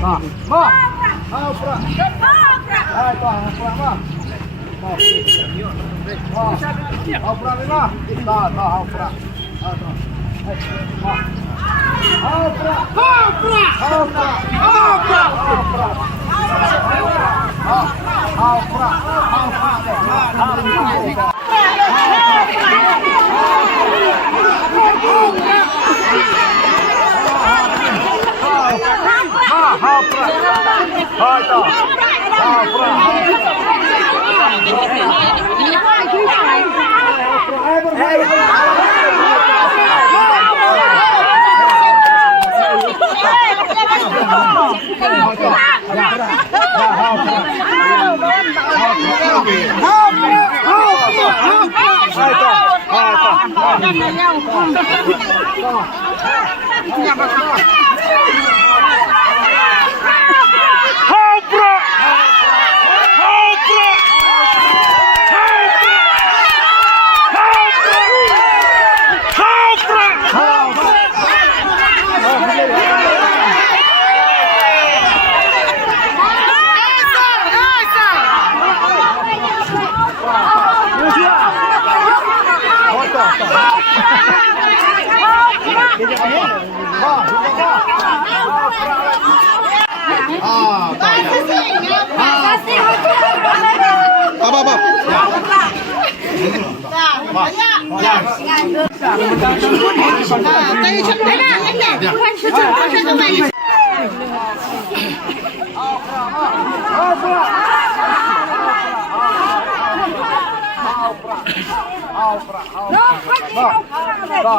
Ma. Haupra. Hai to, haupra ma. Ma. Haupra ma. Ta haupra. Ma. Haupra. Haupra. Haupra. Haupra. Haupra. Haupra. Hai to. Haupra.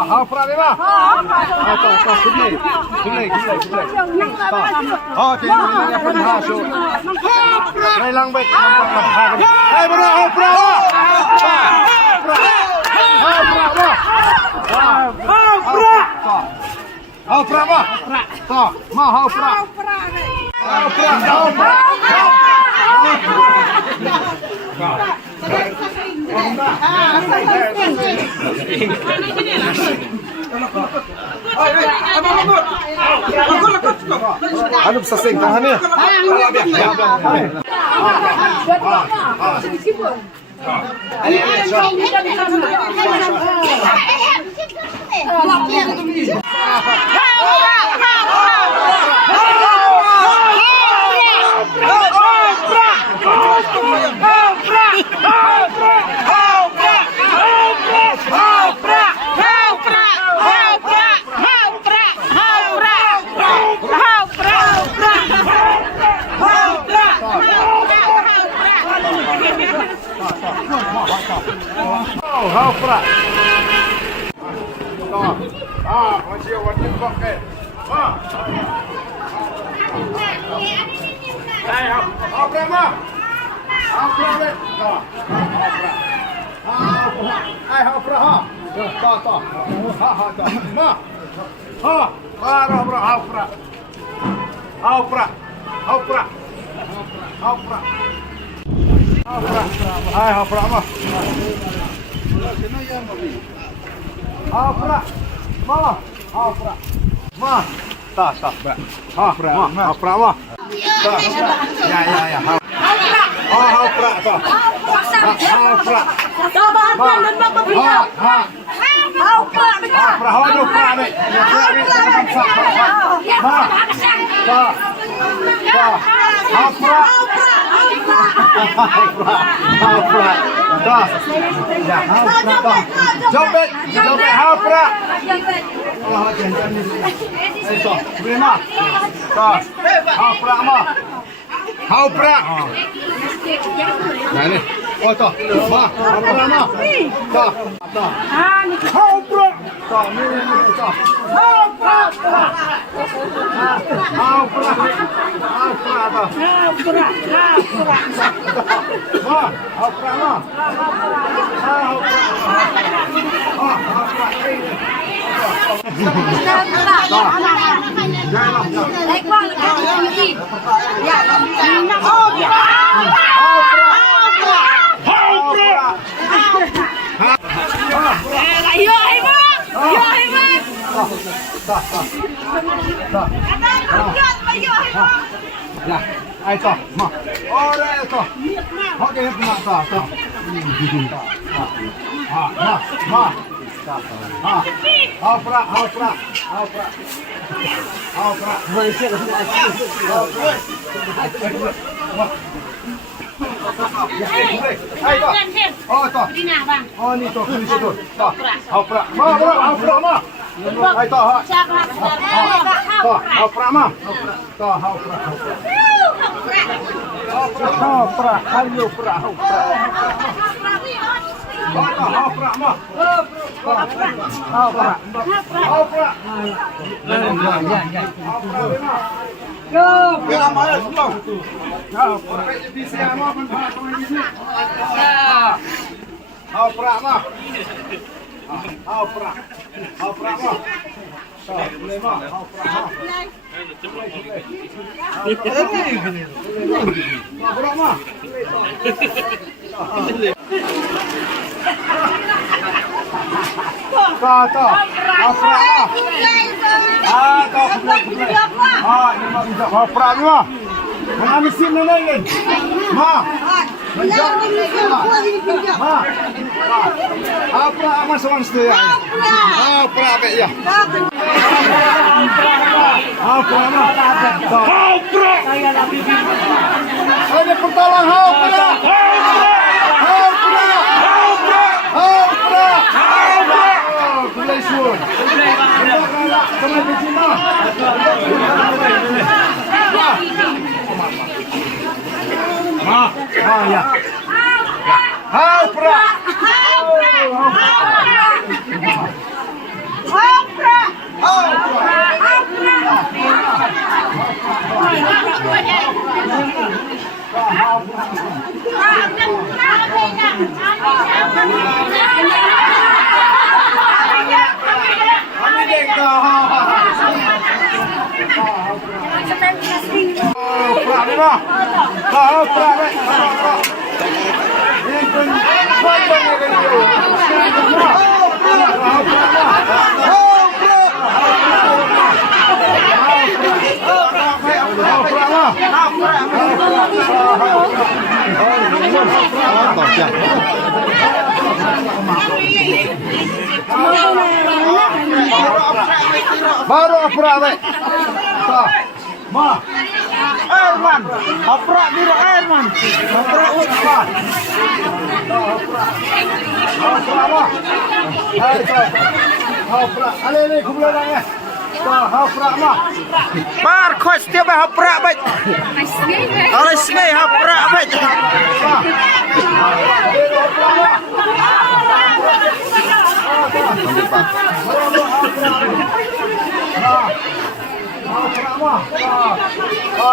Haupra đi ba. Đây lăng bịch. Đây bro haupra. Haupra ba. To, ma haupra. Haupra. Ano sa sing tahan niya? Haupra. Masih wajib kok ke. Hai, haupra ma. Haupra le. Haupra. Hai haupra ha. To. Ha. Ma. Ha. Haupra. Haupra. Hai haupra ma. Haupra. Ma. Ta. Haupra ma. Ta. Ya. Haupra ta. Haupra. Jompet haupra. Haupra. Nah ini. Oh toh. Ma, haupra ma. Toh. Haupra. Toh, ini toh. Haupra. Haupra toh. Ma, haupra ma. Haupra. Ya, ai to, ma. Ora to. Oke, ma to. Ma. Opra. Ai to. Oh to. Oh ni to, ni to. Opra. Ma. Ai to, ha. To, opra ma. To, opra. Opra, ayo opra. Opra ma. Opra. Kira mana semua? Bisa mau Opra ma. Opra ma. Boleh ma. Opra ma. Opra ma. To. Opra ma. To. Ini mau opra ni ma. Mana mesin ni lagi? Ma. Ma. Opra ama seorang setia. Opra baik ya. Opra ma. Opra. Ada pertolongan opra. Ya. Opra. Baru opra baik. Ma. Airman. Opra biru Airman. Opra utma. Opra. Opra. Ale kumpulan ya. Opra ma. Bar coach dia opra baik. Alas ni opra baik.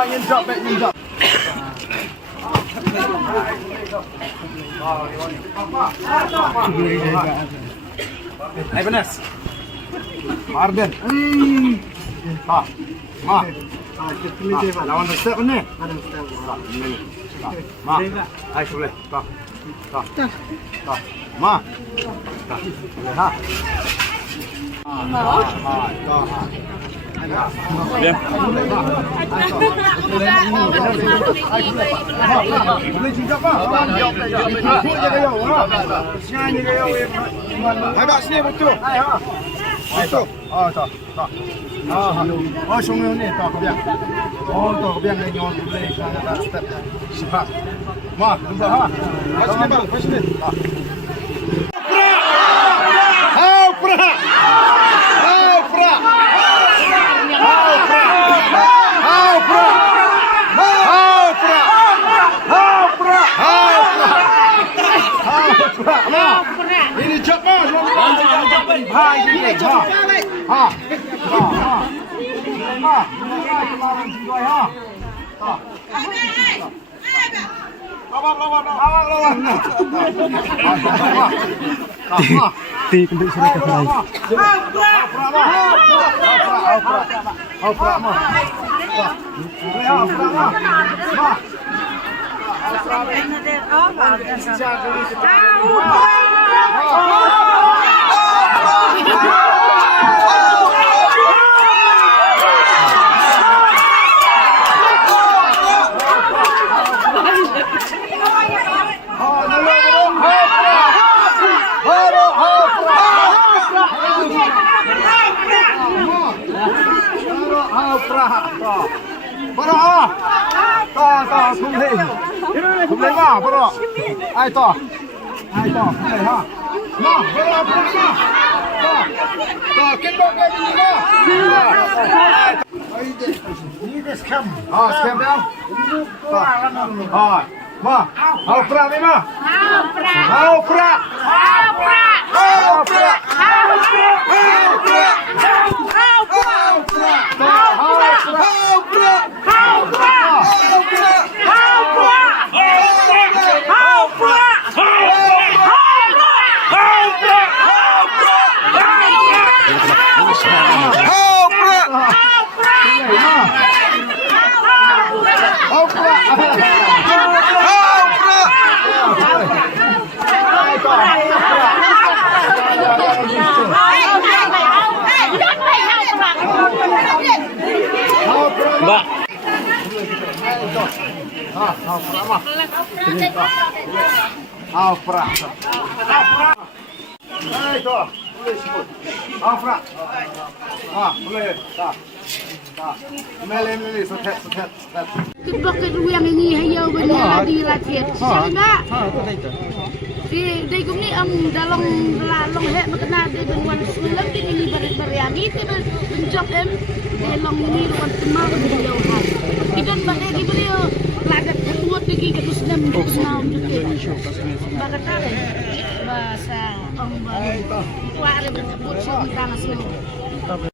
Nyinjak baik nyinjak. Hai Benas. Marden. Ma. Lawan besar ni. Ma. Hai boleh. Ma. Ha. Bien. Boleh juga Pak. Agak sini betul. Betul. Oh, tak. Oh, sungai ni tak kebiang. Oh, tak kebiang ni nyon boleh sana step. Siap. Ma, tunggu ha. Sini bang, sini. Opra. Ini cepat. Hai ini cepat. Ha. Lawan. Ti kembali sini ke sana. Opra. Pra. Bro. Ta không lên. Không lên mà bro. Ai to. Này ha. Mà bro bro. Ta kết thúc cái gì đó. Scam đâu? Ma, hao pra đi ma. Hao pra. Mbak. Kedok yang ini hayau benar di latihan. Sehingga di gumni ang dalong lalong he makna di benwan sulam di ini beriani di benjok em di long ini luan temal beliau hat. Idon bagai di beliau lagat ketuat lagi ke muslim di senam juga. Bagat kare bahasa orang baru. Itu ada bersebut sih tanah semua.